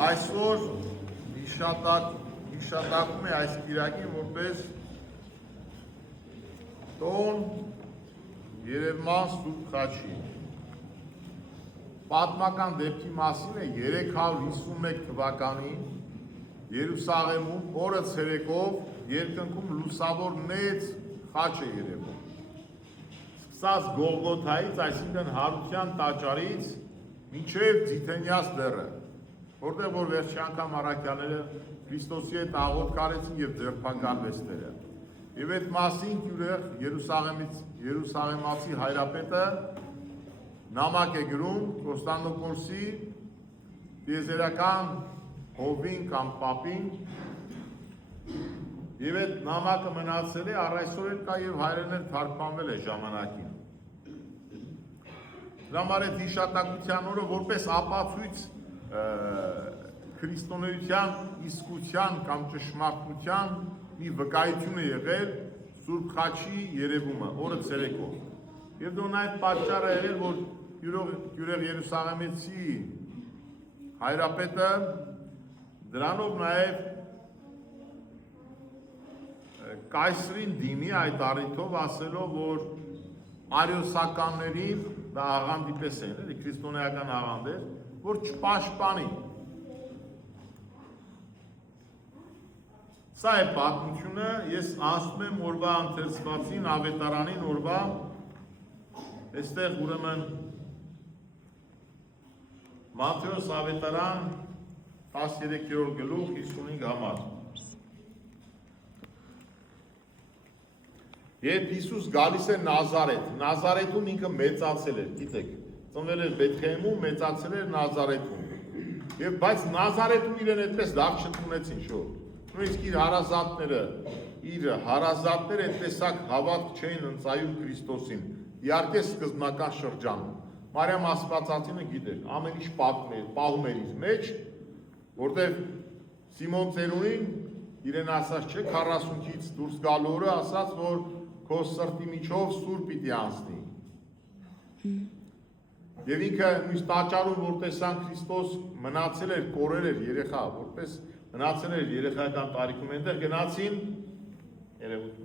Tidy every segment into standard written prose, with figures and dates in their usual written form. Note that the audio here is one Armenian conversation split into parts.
Այսօր հիշատակում է այս կիրակին որպես տոն Երևան Սուրբ Խաչի։ Պատմական դեպքի մասին է 351 թվականին Երուսաղեմում օրը ցերեկով երկնքում լուսավոր մեծ խաչ է երևում։ Սկսած Գողգոթայից, այսինքն Հարության տաճարից մինչև Ձիթենյաց դեռը, որտեղ որ վերջի անգամ առաքյալները Քրիստոսի հետ աղոթք արեցին եւ ձերբակալվեցները։ Եվ այդ մասին յուրեղ Երուսաղեմացի հայրապետը նամակ է գրում Կոստանդնուպոլսի տիեզերական հովին կամ պապին, եւ այդ նամակը մնացել է, առ այսօր էլ կա եւ հայերեն թարգմանվել է ժամանակին։ Դրա համար այդ հիշատակության օրը որպես ապացույց քրիստոնեության իսկության կամ ճշմարտության մի վկայություն է եղել Սուրբ Խաչի երևումը օրը ցերեկով։ Եվ դա նաեւ պատճառը էր, որ յուրեղ Երուսաղեմեցի հայրապետը դրանով նաեւ կայսրին դիմի այդ առիթով ասելով, որ արիոսականներին դա աղանդի պես է, էլի քրիստոնեական աղանդ էր, որ չպաշտպանի։ Սա է պատմությունը, ես ասում եմ օրվա ընթերցվածին, ավետարանին օրվա, այստեղ ուրեմն Մատթեոս ավետարան 13-րդ գլուխ 55 համար։ Երբ Հիսուս գալիս է Նազարեթ, Նազարեթում ինքը մեծացել էր, գիտեք, ծնվել էր Բեթլեհեմում, մեծացել էր Նազարեթում։ Եվ բայց Նազարեթում իրեն այդպես լավ չընդունեցին, շո։ Նույնիսկ իր հարազատները այդ տեսակ հավատք չէին ընծայում Քրիստոսին։ Իհարկե սկզբնական շրջանում։ Մարիամ Աստվածածինը գիտեր, ամեն ինչ պահում էր իր մեջ, որտեղ Սիմոն Ծերունին իրեն ասաց չէ 40-ից դուրս գալու օրը ասաց, որ քո սրտի միջով սուր պիտի անցնի։ Եվ ինքը նույն տաճարում որ տեսան Քրիստոս մնացել էր, կորել էր երեխա, որպես մնացել էր երեխայական տարիքում, այնտեղ գնացին երևույթ։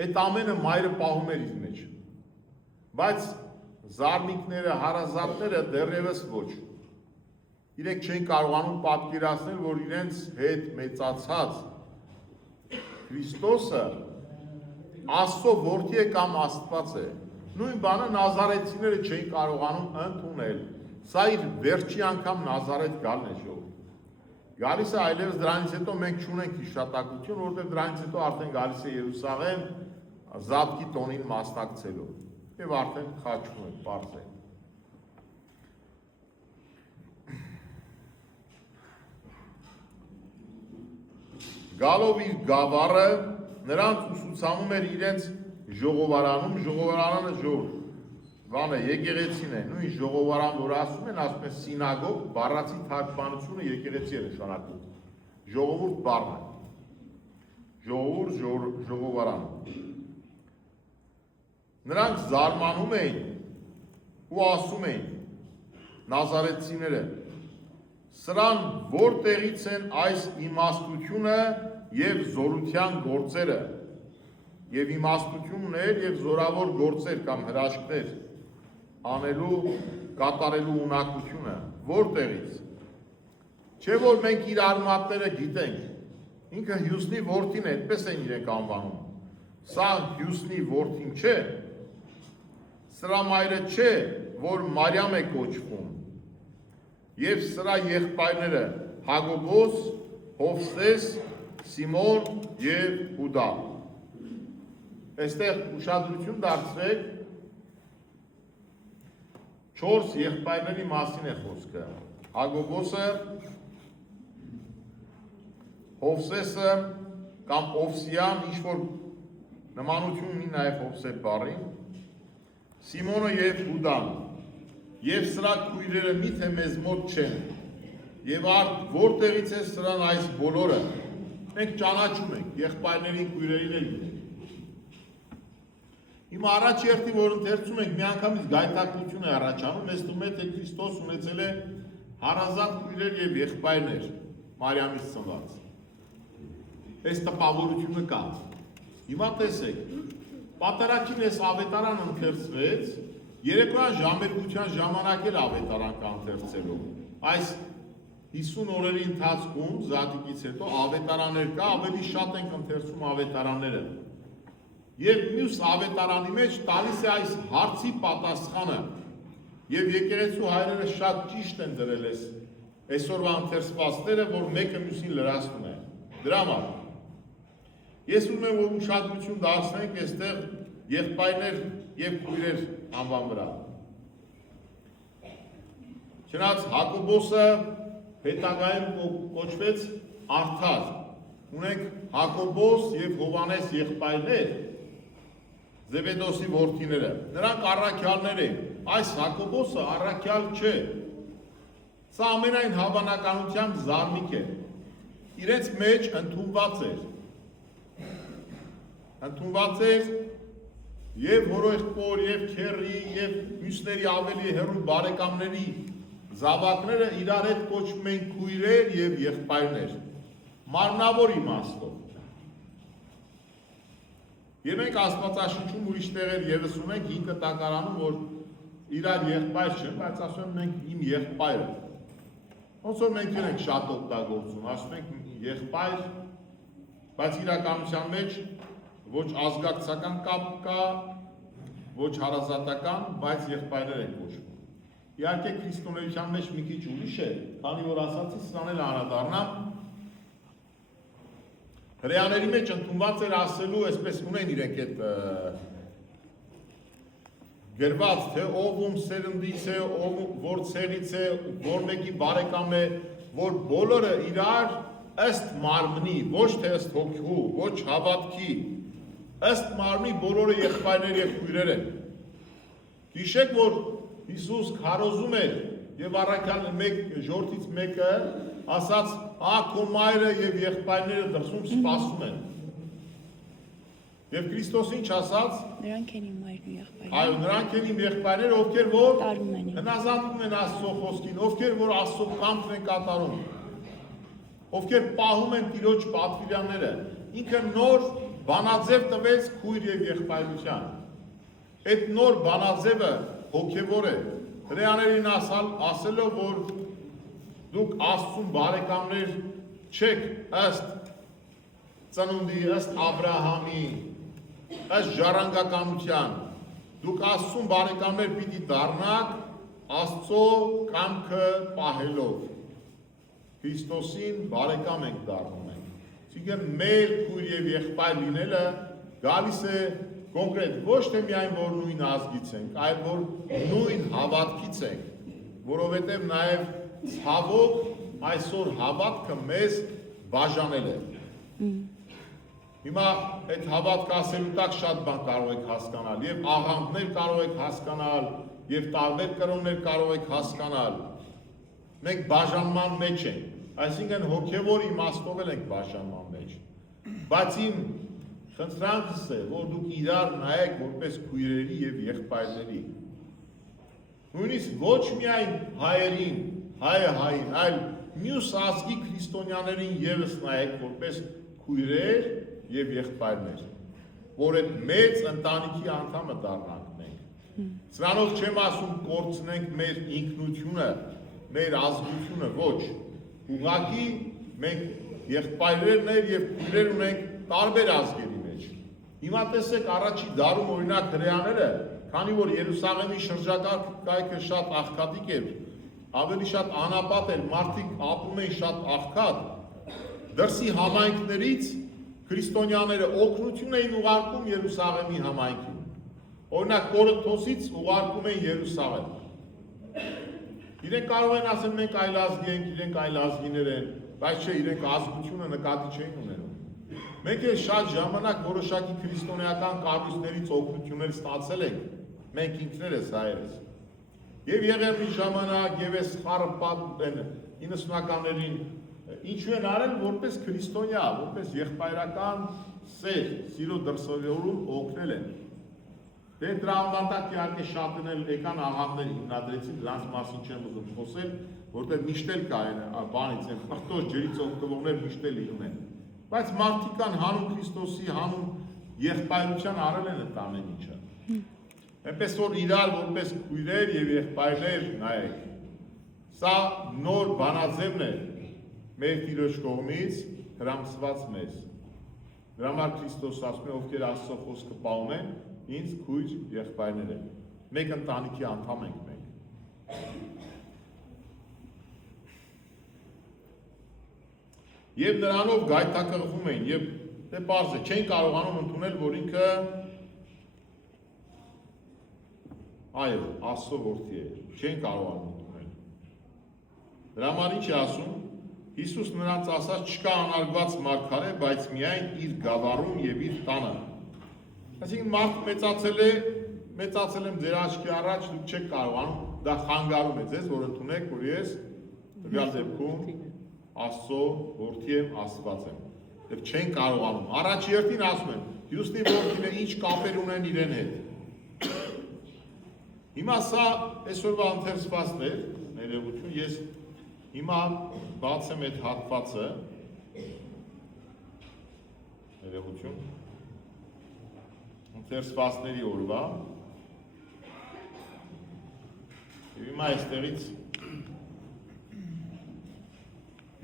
Այդ ամենը մայրը պահում էր իր մեջ, բայց զարմիկները, հարազատները դեռևս ոչ։ Իրենք չեն կարողանում պատկերացնել, որ իրենց հետ մեծացած Քրիստոսը Աստծո որդի է կամ Աստված է։ Նույն բանը նազարեթցիները չէին կարողանում ընդունել։ Սա իր վերջի անգամ Նազարեթ գալն է ժողովուրդ։ Գալիս է այլևս դրանից հետո մենք չունենք հիշատակություն, որովհետև դրանից հետո արդեն գալիս է Երուսաղեմ Զատկի տոնին մասնակցելով եւ արդեն խաչվում է, պարզ է։ Գալով իր գավառը նրանց ուսուցանում էր իրենց ժողովարանում, ժողովարանը բանը եկեղեցին է, նույն ժողովարան, որ ասում են սինագոգ, բառացի թարգմանությունը եկեղեցի է նշանակում։ Ժողովուրդ բառն է։ Ժողովուրդ, ժողովարան։ Նրանք զարմանում էին ու ասում էին նազարեթցիները. սրան որտեղից են այս իմաստությունը եւ զորության գործերը եւ իմաստություններ եւ զորավոր գործեր կամ հրաշքներ անելու կատարելու ունակությունը որտեղից չէ որ մենք իր արմատները գիտենք ինքը Հյուսնի որդին է այդպես են իրենք անվանում սա Հյուսնի որդին չէ սրա մայրը չէ որ Մարիամ է կոչվում եւ սրա եղբայրները Հակոբոս, Հովսես, Սիմոն եւ Հուդա։ Այստեղ ուշադրություն դարձրեք 4 եղբայրների մասին է խոսքը։ Հակոբոսը, Հովսեսը կամ Օվսիան, ինչ որ նմանություն ունի նաեւ Հովսեփ բառին, Սիմոնը եւ Հուդան։ Եվ սրա քույրերը միթե մեզ մոտ չեն, եւ որտեղից է սրան այս բոլորը, մենք ճանաչում ենք, եղբայրներին քույրերին էլ գիտենք։ Հիմա առաջ երթի, որ ընթերցում ենք, մի անգամից գայթակղություն է առաջանում, մեզ թվում է, թե Քրիստոս ունեցել է հարազատ քույրեր եւ եղբայրներ, Մարիամից ծնված։ Այս տպավորությունը կա։ Հիմա տեսեք, պատարագին այս ավետարան ընթերցվեց, երեկոյան ժամերգության ժամանակ էլ ավետարան կա ընթերցելու։ Այս 50 օրերի ընթացքում զատիկից հետո ավետարաններ կա, ավելի շատ ենք ընթերցում ավետարանները։ Եվ մյուս ավետարանի մեջ տալիս է այս հարցի պատասխանը։ Եվ եկեղեցու հայրերը շատ ճիշտ են դրել այսօրվա ընթերցվածները, որ մեկը մյուսին լրացնում է։ Դրա համար ես ուզում եմ, որ ուշադրություն դարձնենք այստեղ եղբայրներ եւ քույրեր անվան վրա։ Չնայած Հակոբոսը հետագայում կոչվեց արդար։ Ունենք Հակոբոս եւ Հովանես եղբայրներ, Զեբեդոսի որդիները, նրանք առաքյալներ են, այս Հակոբոսը առաքյալ չէ, սա ամենայն հավանականությամբ զարմիկ է, իրենց մեջ ընդունված էր և հորեղբոր, և քեռի, և մյուսների ավելի հեռու բարեկամների զավակները իրար հետ կոչվում են քույրեր և եղբայրներ, մարմնավոր իմաստով։ Եվ մենք Աստվածաշնչում ուրիշ տեղեր ևս ունենք 5 տակարանում, որ իրար եղբայր չեն, բայց ասում են մենք իմ եղբայրը։ Ոնց որ մենք ենք շատ օգտագործում, ասում ենք եղբայր, բայց իրականության մեջ ոչ ազգակցական կապ կա, ոչ հարազատական, բայց եղբայրներ են կոչվում։ Իհարկե քրիստոնեության մեջ մի քիչ ուրիշ է, քանի որ ասացի սրանել անդրադառնամ, հրեաների մեջ ընդունված էր ասելու, այսպես ունեն իրենք այդ գրված, թե ով ում սերնդից է, ով որ ցեղից է, որ մեկի բարեկամ է, որ բոլորը իրար ըստ մարմնի, ոչ թե ըստ հոգու, ոչ հավատքի, ըստ մարմնի բոլորը եղբայրներ եւ քույրեր են։ Հիշեք, որ Հիսուս քարոզում էր եւ առաքյալ մեկ ժողովրդից մեկը ասաց, քո մայրը եւ եղբայրները դրսում սպասում են։ Եվ Քրիստոսը ինչ ասաց։ Նրանք են իմ մայրն ու եղբայրները։ Այո, նրանք են իմ եղբայրները, ովքեր որ տարում են հնազանդվում են Աստծո խոսքին, ովքեր որ Աստծո կամքն են կատարում, ովքեր պահում են Տիրոջ պատվիրանները։ Ինքը նոր բանաձև տվեց քույր եւ եղբայրության։ Այդ նոր բանաձևը հոգևոր է։ Հրեաներին ասելով, որ դուք Աստծուն բարեկամներ չեք ըստ ծնունդի, ըստ Աբրահամի, ըստ ժառանգականության, դուք Աստծուն բարեկամներ պիտի դառնաք Աստծո կամքը պահելով։ Քրիստոսին բարեկամ ենք դառնում ենք։ Այսինքն մեր քույր եւ եղբայր լինելը գալիս է կոնկրետ ոչ թե միայն որ նույն ազգից ենք, այլ որ նույն հավատքից ենք, որովհետև նաև ցավոք այսօր հավատքը մեզ բաժանել է։ Հիմա այդ հավատք ասելու տակ շատ բան կարող եք հասկանալ, եւ աղանդներ կարող եք հասկանալ, եւ տարբեր կրոններ կարող եք հասկանալ։ Մենք բաժանման մեջ ենք, այսինքն հոգևոր իմաստով ենք բաժանման մեջ։ Բայց իմ խնդրանքս է, որ դուք իրար նայեք որպես քույրերի եւ եղբայրների։ Նույնիսկ ոչ միայն հայերին, հայը հային, այլ մյուս ազգի քրիստոնյաներին եւս նայեք որպես քույրեր եւ եղբայրներ, որ այդ մեծ ընտանիքի անդամը դառնանք մենք։ Սրանով չեմ ասում կորցնենք մեր ինքնությունը, մեր ազգությունը, ոչ։ Ուղղակի մենք եղբայրներ եւ քույրեր ունենք տարբեր ազգերի մեջ։ Հիմա տեսեք առաջի դարում օրինակ հրեաները, քանի որ Երուսաղեմի շրջակայքը շատ աղքատիկ էր, ավելի շատ անապատ էր, մարդիկ ապրում էին շատ աղքատ, դրսի համայնքներից քրիստոնյաները օգնություն էին ուղարկում Երուսաղեմի համայնքին։ Օրինակ Կորինթոսից ուղարկում էին Երուսաղեմ։ Իրենք կարող են ասել մենք այլ ազգի ենք, իրենք այլ ազգիներ են, բայց չէ, իրենք ազգությունը նկատի չէին ունենում։ Մենք էլ շատ ժամանակ որոշակի քրիստոնեական կառույցներից օգնություններ ստացել ենք, մենք ինքներս հայերս։ Եվ եղել մի ժամանակ եւ այս խառը պատմեն 90-ականներին ինչու են արել որպես քրիստոնյա, որպես եղբայրական սեր, սիրո դրսևորում օգնել են։ Դե դրա անվտանգ իհարկե շատն էլ եկան աղանդներ հիմնադրեցին, դրանց մասին չեմ ուզում խոսել, որտեղ միշտ էլ կա այն բանից, այն պղտոր ջրից օգտվողներ միշտ էլ ունեն։ Բայց մարդիկ կան հանուն Քրիստոսի, հանուն եղբայրության արել են այդ ամեն ինչը։ Այնպես որ իրար որպես քույրեր եւ եղբայրներ նայեք։ Սա նոր բանաձևն է մեր Տիրոջ կողմից հրամսված մեզ։ Դրա համար Քրիստոս ասում է, ովքեր Աստծո խոսքը պահում են, ինձ քույր եղբայրներ են։ Մեկ ընտանիքի անդամ ենք մենք։ Եվ նրանով գայթակղվում են, եւ դե պարզ է, չեն կարողանում ընդունել, որ ինքը այո, Աստծո որդի է, չեն կարողանում ընդունել։ Դրա համար ինչ է ասում, Հիսուս նրանց ասաց, չկա անարգված մարգարե, բայց միայն իր գավառում եւ իր տանը։ Այսինքն մարդ մեծացել եմ ձեր աչքի առաջ, դուք չեք կարողանում, դա խանգարում է ձեզ, որ ընդունեք, որ ես տվյալ դեպքում Աստծո որդի եմ, Աստված եմ։ Եվ չեն կարողանում։ Առաջի հերթին ասում են, Հյուսնի որդիները ինչ կապեր ունեն իրեն հետ։ Հիմա սա այսօրվա ընթերցվածն էր, ներողություն, ես հիմա բացեմ այդ հատվածը, ներողություն, ընթերցվածների օրվա, և հիմա այստեղից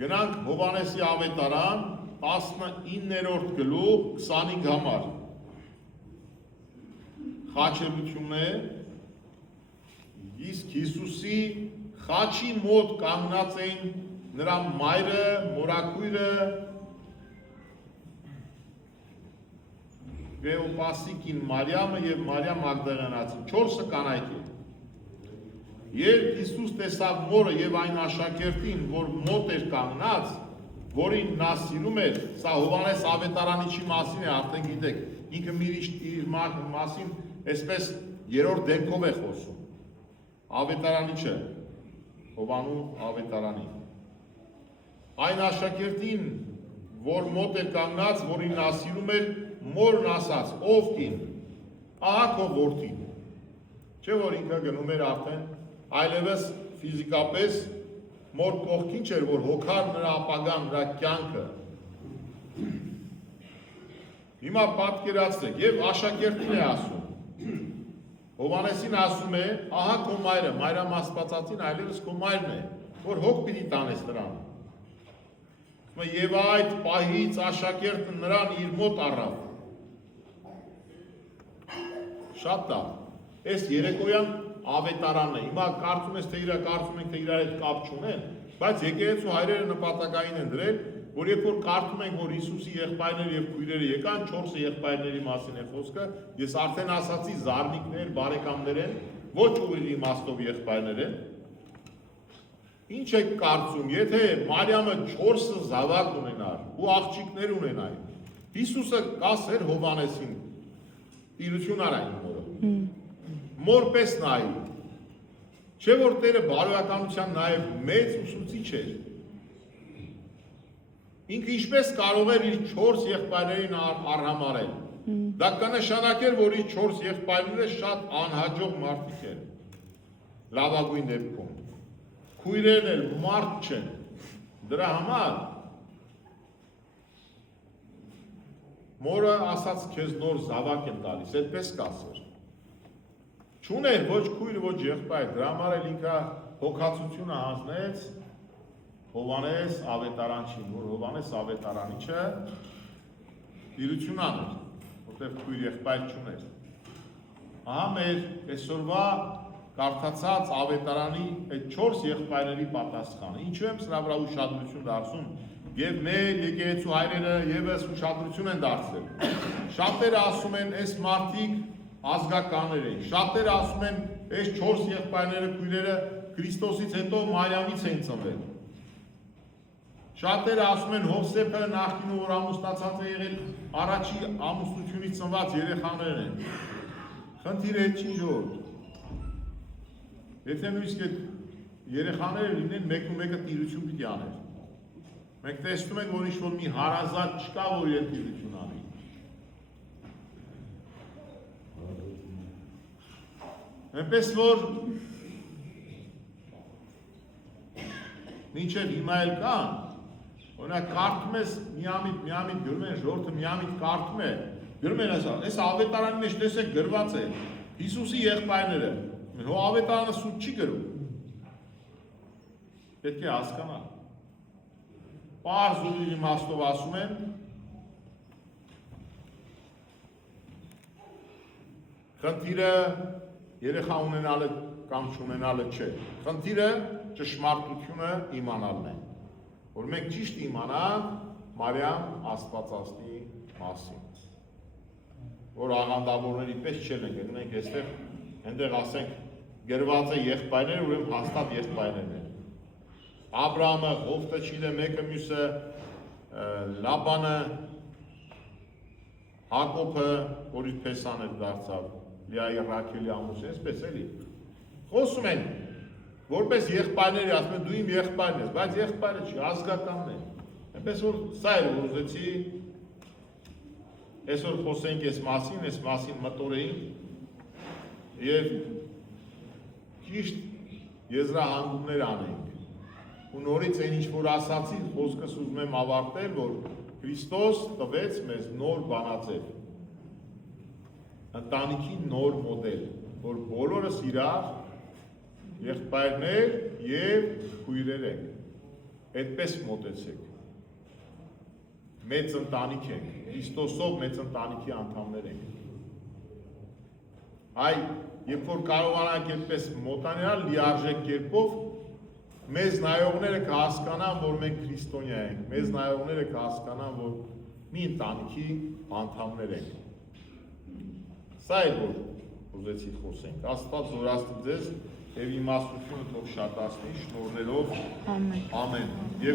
գնանք Հովհաննեսի ավետարան 19-րդ գլուխ 25 համար խաչելությունն է, իսկ Հիսուսի խաչի մոտ կանգնած էին նրա մայրը, մորաքույրը, Կլեոպասի կին Մարիամը և Մարիամ Մագդաղենացին, 4 կանայք են։ Երբ Հիսուս տեսավ մորը եւ այն աշակերտին, որ մոտ էր կանգնած, որին նա սիրում էր, սա Հովհաննես ավետարանիչի մասին է, արդեն գիտեք, ինքը իր մասին այսպես երրորդ դեմքով է խոսում։ Ավետարանիչը, Հովանու ավետարանի։ Այն աշակերտին, որ մոտ էր կանգնած, որին նա սիրում էր, մորն ասաց, ով կին, ահա քո որդին։ Չէ՞ որ ինքը գնում էր արդեն այլևս ֆիզիկապես մոր կողքին չէր, որ հոգար նրա ապագան, նրա կյանքը։ Հիմա պատկերացրեք, եւ աշակերտին է ասում։ Հովհաննեսին ասում է, ահա քո մայրը, Մարիամ Աստվածածին այլևս քո մայրն է, որ հոգ պիտի տանես նրան։ Եվ այդ պահից աշակերտը նրան իր մոտ առավ։ Շատ լավ։ Այս երեկոյան ավետարանն է։ Հիմա կարծում եք, թե իրար հետ կապ չունեն, բայց եկեղեցու հայրերը նպատակային են դրել, որ երբ որ կարդում ենք, որ Հիսուսի եղբայրները եւ քույրերը եկան, 4 եղբայրների մասին է խոսքը, ես արդեն ասացի, զարնիկներ, բարեկամներ են, ոչ ուղիղ իմաստով եղբայրներ են։ Ինչ եք կարծում, եթե Մարիամը 4 զավակ ունենար ու աղջիկներ ունենար, Հիսուսը կասեր Հովհաննեսին, տիրություն արա իմ մորը։ Մորպես նայի, չէ որ Տերը բարոյականության նաև մեծ ուսուցիչ էր։ Ինքը ինչպես կարող էր իր 4 եղբայրներին արհամարել։ Դա կնշանակեր, որ իր 4 եղբայրները շատ անհաջող մարդիկ են։ Լավագույն դեպքում։ Քույրերն էլ մարդ չեն։ Դրա համար մորը ասաց քեզ նոր զավակ եմ տալիս, այդպես կասեր։ Չուներ ոչ քույր, ոչ եղբայր, դրա համար էլ ինքը հոգացությունը հանձնեց Հովհաննես ավետարանչին, որ Հովհաննես ավետարանիչը տիրություն աներ, որտեղ քույր եղբայր չուներ։ Ահա մեր այսօրվա կարդացած ավետարանի այդ 4 եղբայրների պատասխանը։ Ինչու եմ սրա վրա ուշադրություն դարձում, եւ մեր եկեղեցու հայրերը եւս ուշադրություն են դարձրել։ Շատերը ասում են, այս մարդիկ ազգականներ են։ Շատերը ասում են, այս 4 եղբայրները քույրերը Քրիստոսից հետո Մարիամից են ծնվել։ Շատերը ասում են Հովսեփը նախկինում որ ամուսնացած է եղել, առաջի ամուսնությունից ծնված երեխաներ են։ Խնդիրը չի ժողովուրդ։ Եթե նույնիսկ այդ երեխաները լինեն մեկը տիրություն պիտի աներ։ Մենք տեսնում ենք, որ ինչ-որ մի հարազատ չկա, որ իր տիրություն անի։ Այնպես որ մինչև հիմա էլ կան, օրինակ կարդում ես միամիտ գրում են ժողովուրդը միամիտ կարդում է, գրում են այս ավետարանի մեջ տեսեք գրված է Հիսուսի եղբայրները, հո ավետարանը սուտ չի գրում։ Պետք է հասկանալ։ Պարզ ու իմաստով ասում են, խնդիրը երեխա ունենալը կամ չունենալը չէ։ Խնդիրը ճշմարտությունը իմանալն է, որ մենք ճիշտ իմանանք Մարիամ Աստվածածնի մասին, որ աղանդավորների պես չենք գնենք այստեղ, այնտեղ ասենք գրված է եղբայրներ, ուրեմն հաստատ եղբայրներն են։ Աբրահամը, Հովտը չիլը, մեկը մյուսը, Լաբանը, Հակոբը, որ իր Փեսան էր դարձավ, Լիայի Ռաքելի ամուսին, այսպես էլի։ Խոսում են, որպես եղբայրներ, ասում են դու իմ եղբայրն ես, բայց եղբայրը չի, ազգականն է։ Այնպես որ սա էր որ ուզեցի այսօր խոսենք այս մասին մտորեինք եւ ճիշտ եզրահանգումներ անենք։ Ու նորից այն ինչ որ ասացի, խոսքս ուզում եմ ավարտել, որ Քրիստոս տվեց մեզ նոր բանաձև, ընտանիքի նոր մոդել, որ բոլորս իրար եղբայրներ եւ քույրեր ենք, այդպես մոտեցեք, մեծ ընտանիք ենք, Քրիստոսով մեծ ընտանիքի անդամներ ենք, այ երբ որ կարողանանք այդպես մոտանալ լիարժեք կերպով, մեզ նայողները կհասկանան, որ մենք քրիստոնյա ենք, մեզ նայողները կհասկանան, որ մի ընտանիքի անդամներ ենք։ Սա է որ ուզեցի խոսենք։ Աստված զորացնի ձեզ եւ իմաստությունը թող շատացնի շնորհներով։ Ամեն։ Ամեն։ Եվ